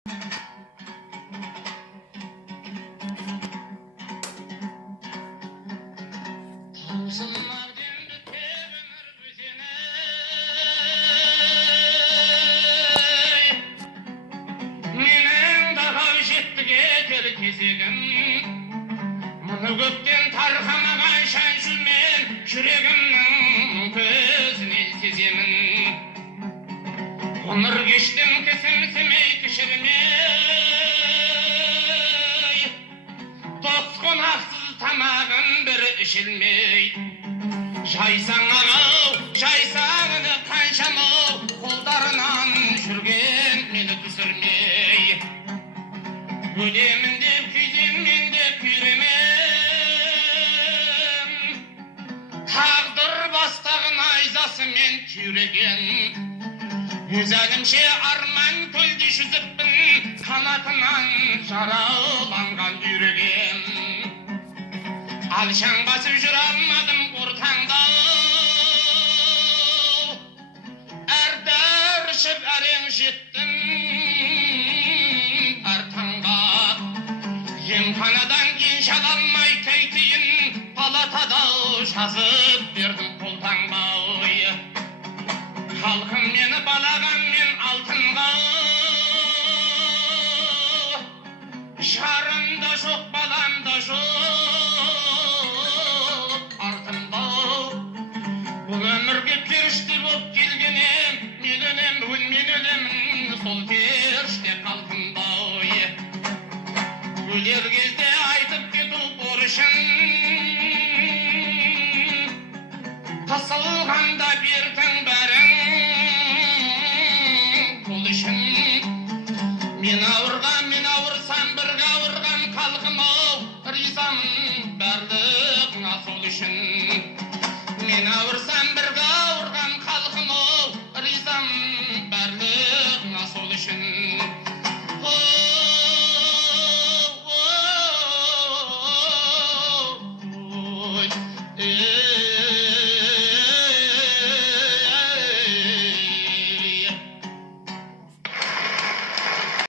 Мұны көптен тарқамаған шаншумен жүрегімнің көзінен сеземін. Қоңыр кештім кісімсімей кішірмей, дос қонақсыз тамағын бір ішілмей. Жайсаң анау, жайсаңыны қаншамау, қолдарынан жүрген мені түсірмей. Өлемін деп күйдемін деп күйремем, тағдыр бастағын айзасымен күйреген. Өз әлімше арман көлде жүзіппін, қанатынан жараланған үйрегем. Алшаң басып жүр алмадым ортаңда, әрдәр ішіп әрең жеттім артаңға. Емханадан ен шала алмай тәйтейін, палатада жазып бердім қолтаңға. Халқым мені балаған мен алтынға, жарым да жоқ, балам да жоқ артымда. Бұл өмірге періште боп келгенем, мен өлем, мен өлемін сол періште қалпымда. Өлер кезде айтып кету борышым, қысылғанда бердің бәрің қол үшін. Мен ауырсам бірге ауырған халқым-ау, ризамын барлығыңа сол үшін. Мен ауырсам бірге ауырған халқым-ау,